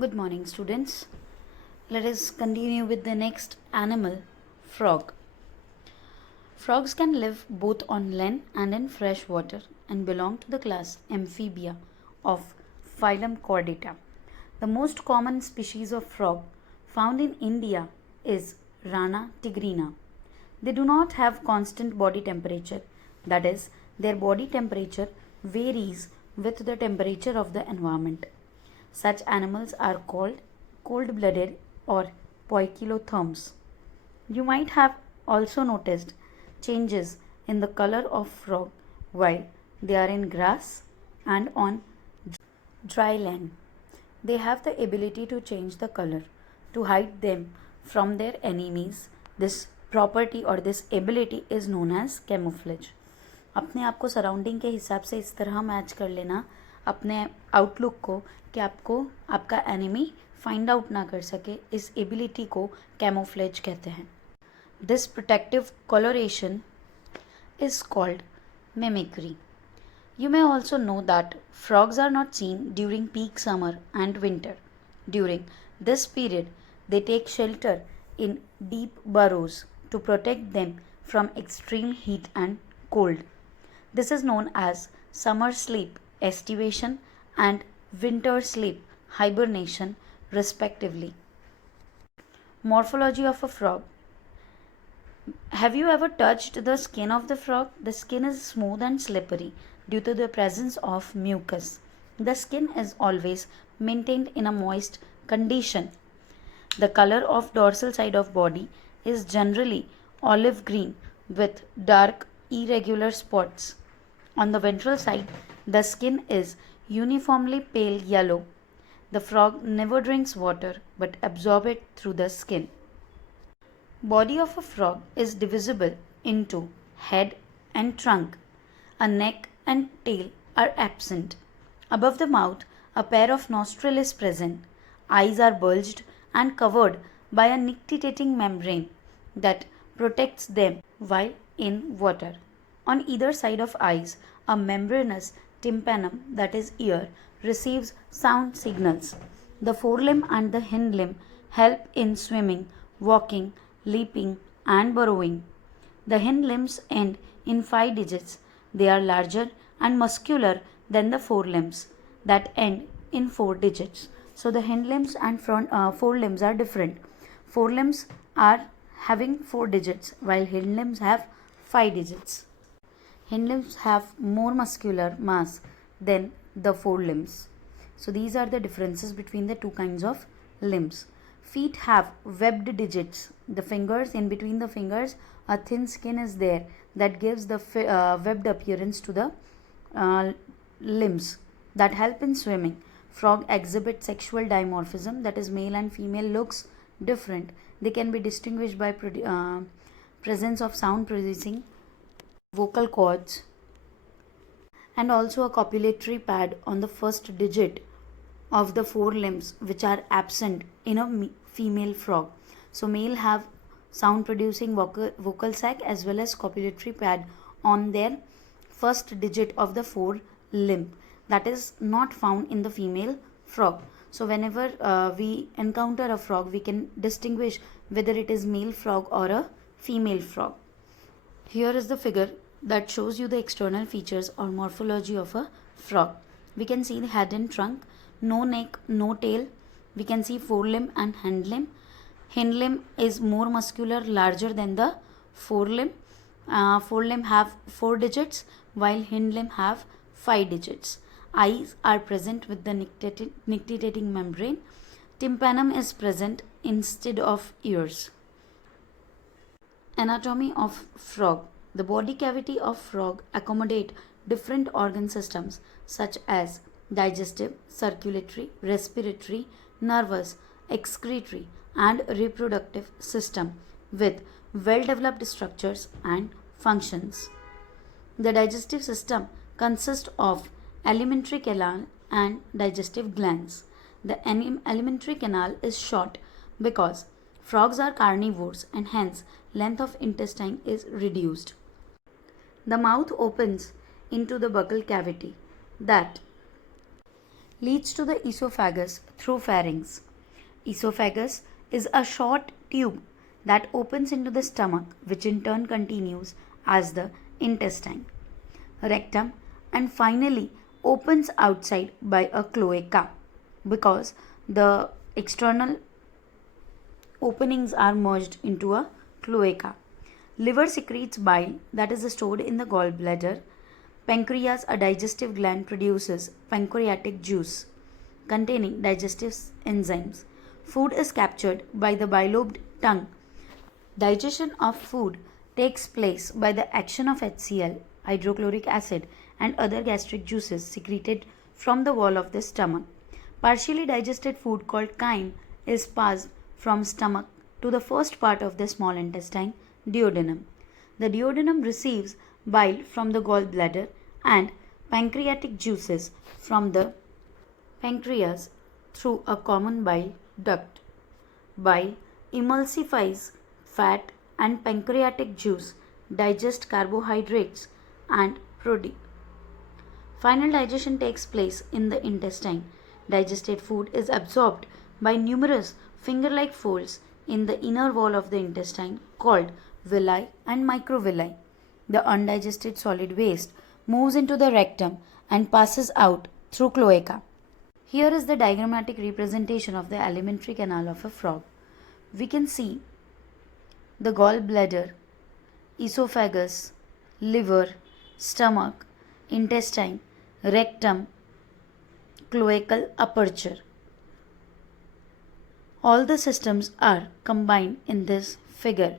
Good morning, students. Let us continue with the next animal, frog. Frogs can live both on land and in fresh water and belong to the class Amphibia of phylum Chordata. The most common species of frog found in India is Rana tigrina. They do not have constant body temperature, that is, their body temperature varies with the temperature of the environment. Such animals are called cold blooded or poikilotherms. You might have also noticed changes in the color of frog while they are in grass and on dry land. They have the ability to change the color to hide them from their enemies. This property or this ability is known as camouflage. अपने आप को surrounding के हिसाब से इस तरह match कर लेना अपने आउटलुक को कि आपको आपका एनिमी फाइंड आउट ना कर सके, इस एबिलिटी को कैमोफ्लेज कहते हैं. This protective colouration is called mimicry. You may also know that frogs are not seen during peak summer and winter. During this period, they take shelter in deep burrows to protect them from extreme heat and cold. This is known as summer sleep estivation and winter sleep hibernation, respectively. Morphology of a frog. Have you ever touched the skin of the frog? The skin is smooth and slippery due to the presence of mucus. The skin is always maintained in a moist condition. The color of dorsal side of body is generally olive green with dark irregular spots. On the ventral side, the skin is uniformly pale yellow. The frog never drinks water but absorbs it through the skin. Body of a frog is divisible into head and trunk. A neck and tail are absent. Above the mouth, a pair of nostrils is present. Eyes are bulged and covered by a nictitating membrane that protects them while in water. On either side of eyes, a membranous tympanum, that is ear, receives sound signals. The forelimb and the hind limb help in swimming, walking, leaping, and burrowing. The hind limbs end in 5 digits. They are larger and muscular than the forelimbs that end in 4 digits. So the hind limbs and forelimbs are different. Forelimbs are having 4 digits while hind limbs have 5 digits. Hind limbs have more muscular mass than the forelimbs. So these are the differences between the two kinds of limbs. Feet have webbed digits. The fingers, in between the fingers, a thin skin is there that gives the webbed appearance to the limbs that help in swimming. Frog exhibit sexual dimorphism, that is male and female looks different. They can be distinguished by presence of sound producing vocal cords and also a copulatory pad on the first digit of the forelimbs which are absent in a female frog. So male have sound producing vocal sac as well as copulatory pad on their first digit of the forelimb. That is not found in the female frog. So whenever we encounter a frog, we can distinguish whether it is male frog or a female frog. Here is the figure that shows you the external features or morphology of a frog. We can see the head and trunk, no neck, no tail. We can see forelimb and hind limb. Hind limb is more muscular, larger than the forelimb. Forelimb have 4 digits while hind limb have 5 digits. Eyes are present with the nictitating membrane. Tympanum is present instead of ears. Anatomy of frog. The body cavity of frog accommodate different organ systems such as digestive, circulatory, respiratory, nervous, excretory and reproductive system with well-developed structures and functions. The digestive system consists of alimentary canal and digestive glands. The alimentary canal is short because frogs are carnivores and hence length of intestine is reduced. The mouth opens into the buccal cavity that leads to the esophagus through pharynx. Esophagus is a short tube that opens into the stomach, which in turn continues as the intestine, rectum, and finally opens outside by a cloaca because the external openings are merged into a cloaca. Liver secretes bile that is stored in the gallbladder. Pancreas, a digestive gland, produces pancreatic juice containing digestive enzymes. Food is captured by the bilobed tongue. Digestion of food takes place by the action of HCl, hydrochloric acid, and other gastric juices secreted from the wall of the stomach. Partially digested food called chyme is passed from stomach to the first part of the small intestine, duodenum. The duodenum receives bile from the gallbladder and pancreatic juices from the pancreas through a common bile duct. Bile emulsifies fat and pancreatic juice digest carbohydrates and protein. Final digestion takes place in the intestine. Digested food is absorbed by numerous finger-like folds in the inner wall of the intestine called villi and microvilli. The undigested solid waste moves into the rectum and passes out through cloaca. Here is the diagrammatic representation of the alimentary canal of a frog. We can see the gallbladder, esophagus, liver, stomach, intestine, rectum, cloacal aperture. All the systems are combined in this figure.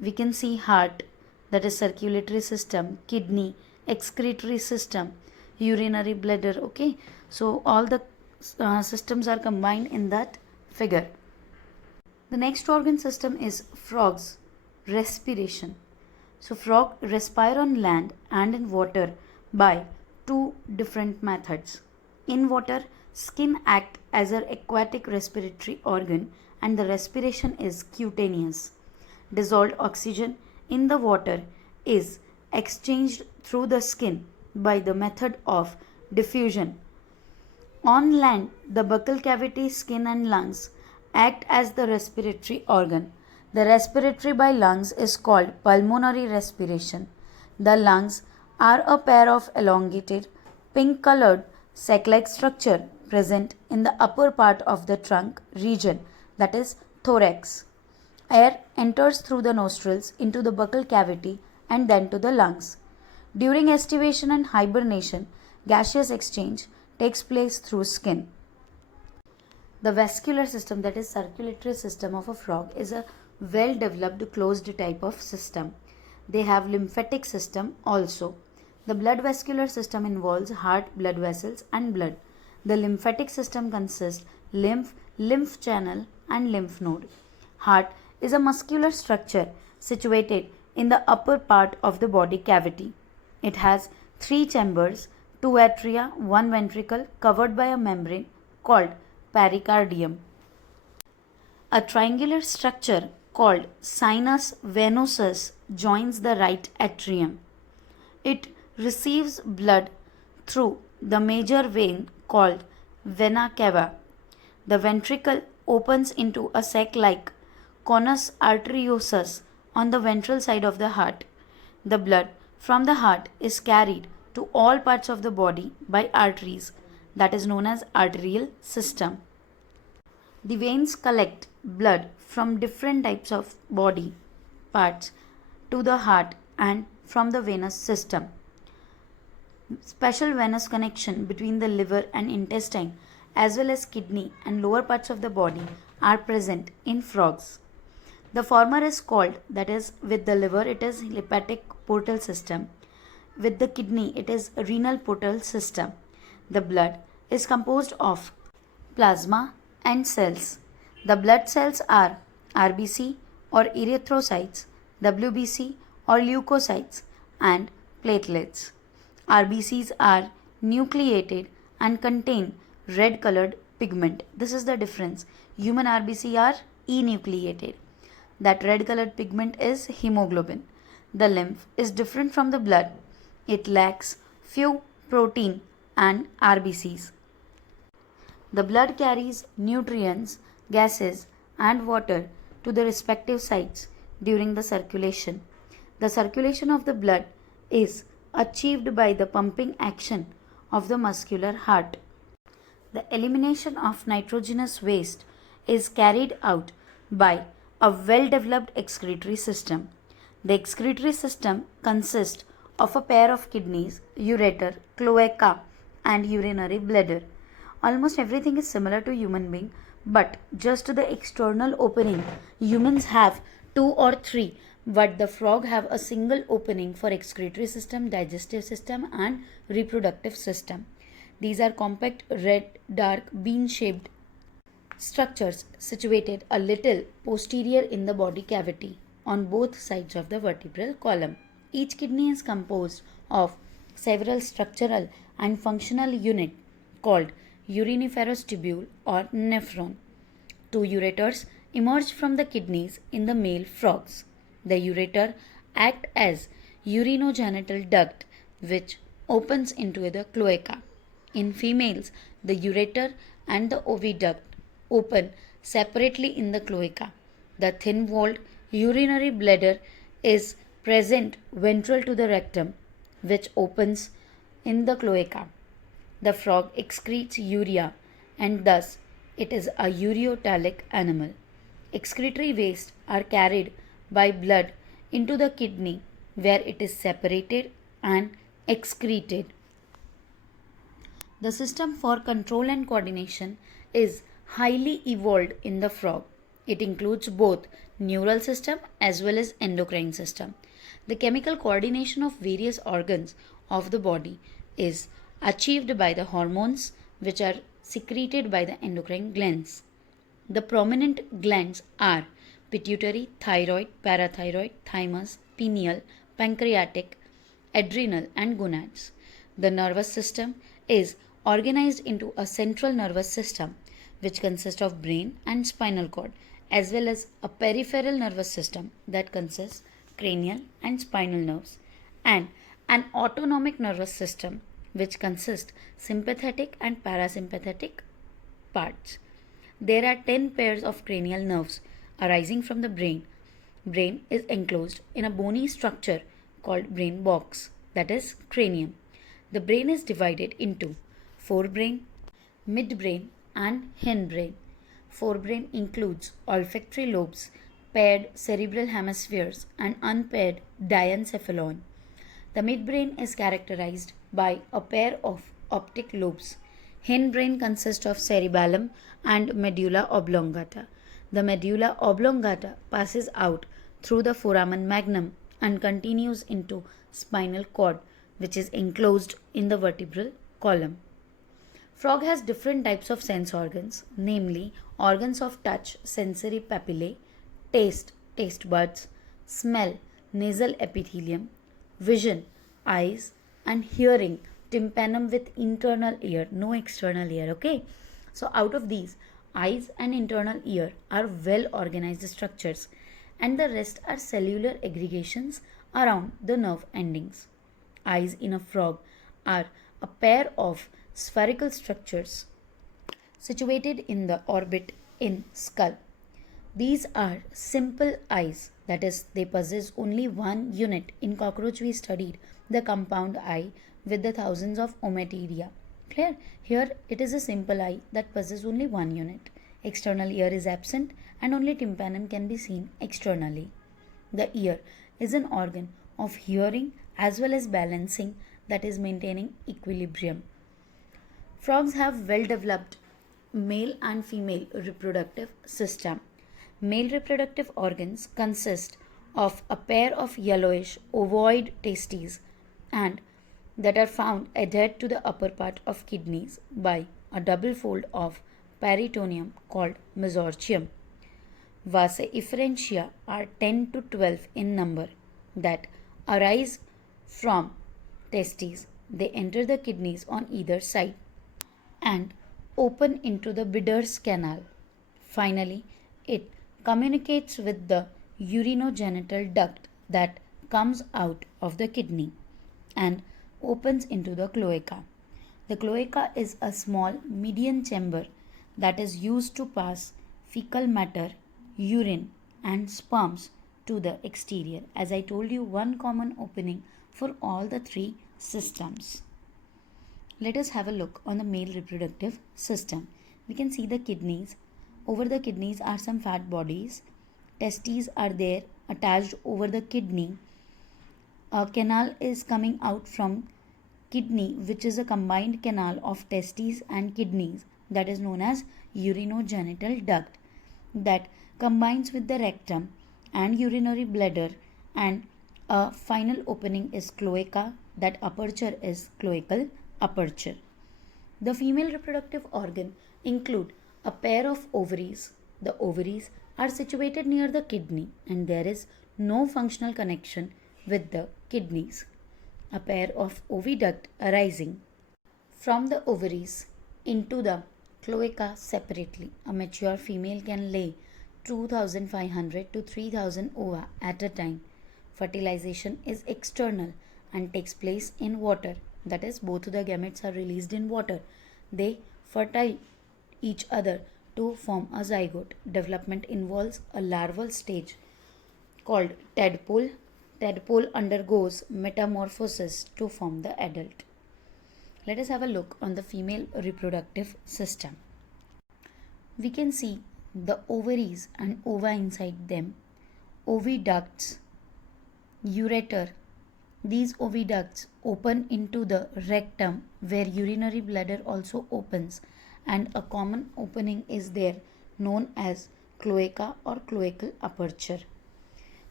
We can see heart, that is circulatory system, kidney, excretory system, urinary bladder. Okay, so all the systems are combined in that figure. The next organ system is frogs, respiration. So frog respire on land and in water by two different methods. In water, skin act as an aquatic respiratory organ and the respiration is cutaneous. Dissolved oxygen in the water is exchanged through the skin by the method of diffusion. On land, the buccal cavity, skin and lungs act as the respiratory organ. The respiratory by lungs is called pulmonary respiration. The lungs are a pair of elongated, pink-colored, sac-like structure present in the upper part of the trunk region, that is thorax. Air enters through the nostrils into the buccal cavity and then to the lungs. During estivation and hibernation, gaseous exchange takes place through skin. The vascular system, that is circulatory system of a frog, is a well developed closed type of system. They have lymphatic system also. The blood vascular system involves heart, blood vessels and blood. The lymphatic system consists lymph channel and lymph node. Heart is a muscular structure situated in the upper part of the body cavity. It has three chambers, two atria, one ventricle covered by a membrane called pericardium. A triangular structure called sinus venosus joins the right atrium. It receives blood through the major vein called vena cava. The ventricle opens into a sac-like conus arteriosus on the ventral side of the heart. The blood from the heart is carried to all parts of the body by arteries, that is known as arterial system. The veins collect blood from different types of body parts to the heart and from the venous system. Special venous connection between the liver and intestine as well as kidney and lower parts of the body are present in frogs. The former is called, that is with the liver it is hepatic portal system, with the kidney it is renal portal system. The blood is composed of plasma and cells. The blood cells are RBC or erythrocytes, WBC or leukocytes and platelets. RBCs are nucleated and contain red colored pigment. This is the difference. Human RBC are enucleated. That red colored pigment is hemoglobin. The lymph is different from the blood. It lacks few protein and RBCs. The blood carries nutrients, gases, and water to the respective sites during the circulation. The circulation of the blood is achieved by the pumping action of the muscular heart. The elimination of nitrogenous waste is carried out by a well developed excretory system. The excretory system consists of a pair of kidneys, ureter, cloaca, and urinary bladder. Almost everything is similar to human being, but just the external opening. Humans have two or three, but the frog have a single opening for excretory system, digestive system, and reproductive system. These are compact, red, dark, bean shaped structures situated a little posterior in the body cavity on both sides of the vertebral column. Each kidney is composed of several structural and functional units called uriniferous tubule or nephron. Two ureters emerge from the kidneys in the male frogs. The ureter act as urinogenital duct which opens into the cloaca. In females, the ureter and the oviduct open separately in the cloaca. The thin-walled urinary bladder is present ventral to the rectum, which opens in the cloaca. The frog excretes urea and thus it is a ureotelic animal. Excretory waste are carried by blood into the kidney where it is separated and excreted. The system for control and coordination is highly evolved in the frog. It includes both neural system as well as endocrine system. The chemical coordination of various organs of the body is achieved by the hormones which are secreted by the endocrine glands. The prominent glands are pituitary, thyroid, parathyroid, thymus, pineal, pancreatic, adrenal, and gonads. The nervous system is organized into a central nervous system which consists of brain and spinal cord, as well as a peripheral nervous system that consists cranial and spinal nerves, and an autonomic nervous system which consists sympathetic and parasympathetic parts. There are 10 pairs of cranial nerves arising from the brain. Brain is enclosed in a bony structure called brain box, that is cranium. The brain is divided into forebrain, midbrain, and hindbrain. Forebrain includes olfactory lobes, paired cerebral hemispheres, and unpaired diencephalon. The midbrain is characterized by a pair of optic lobes. Hindbrain consists of cerebellum and medulla oblongata. The medulla oblongata passes out through the foramen magnum and continues into spinal cord, which is enclosed in the vertebral column. Frog has different types of sense organs, namely organs of touch, sensory papillae, taste, taste buds, smell, nasal epithelium, vision, eyes, and hearing, tympanum with internal ear, no external ear, okay? So out of these, eyes and internal ear are well organized structures and the rest are cellular aggregations around the nerve endings. Eyes in a frog are a pair of spherical structures situated in the orbit in skull. These are simple eyes, that is, they possess only one unit. In cockroach, we studied the compound eye with the thousands of ommatidia. Clear? Here it is a simple eye that possesses only one unit. External ear is absent and only tympanum can be seen externally. The ear is an organ of hearing as well as balancing, that is, maintaining equilibrium. Frogs have well developed male and female reproductive system. Male reproductive organs consist of a pair of yellowish ovoid testes and that are found adhered to the upper part of kidneys by a double fold of peritoneum called mesorchium. Vasa efferentia are 10 to 12 in number that arise from testes. They enter the kidneys on either side and open into the Bidder's canal. Finally, it communicates with the urinogenital duct that comes out of the kidney and opens into the cloaca. The cloaca is a small median chamber that is used to pass fecal matter, urine, and sperms to the exterior. As I told you, one common opening for all the three systems. Let us have a look on the male reproductive system. We can see the kidneys. Over the kidneys are some fat bodies. Testes are there attached over the kidney. A canal is coming out from kidney, which is a combined canal of testes and kidneys, that is known as urinogenital duct, that combines with the rectum and urinary bladder, and a final opening is cloaca, that aperture is cloacal aperture. The female reproductive organ include a pair of ovaries. The ovaries are situated near the kidney and there is no functional connection with the kidneys. A pair of oviduct arising from the ovaries into the cloaca separately. A mature female can lay 2500 to 3000 ova at a time. Fertilization is external and takes place in water. That is, both the gametes are released in water. They fertile each other to form a zygote. Development involves a larval stage called tadpole. Tadpole undergoes metamorphosis to form the adult. Let us have a look on the female reproductive system. We can see the ovaries and ova inside them, oviducts, ureter. These oviducts open into the rectum where urinary bladder also opens, and a common opening is there known as cloaca or cloacal aperture.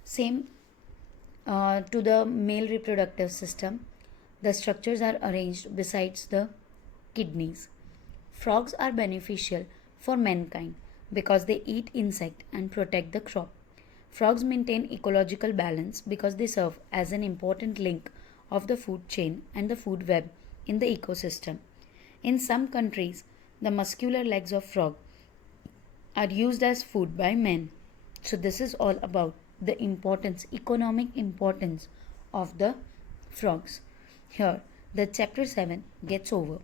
Same to the male reproductive system, the structures are arranged besides the kidneys. Frogs are beneficial for mankind because they eat insect and protect the crop. Frogs maintain ecological balance because they serve as an important link of the food chain and the food web in the ecosystem. In some countries, the muscular legs of frog are used as food by men. So this is all about the importance, economic importance of the frogs. Here, the chapter 7 gets over.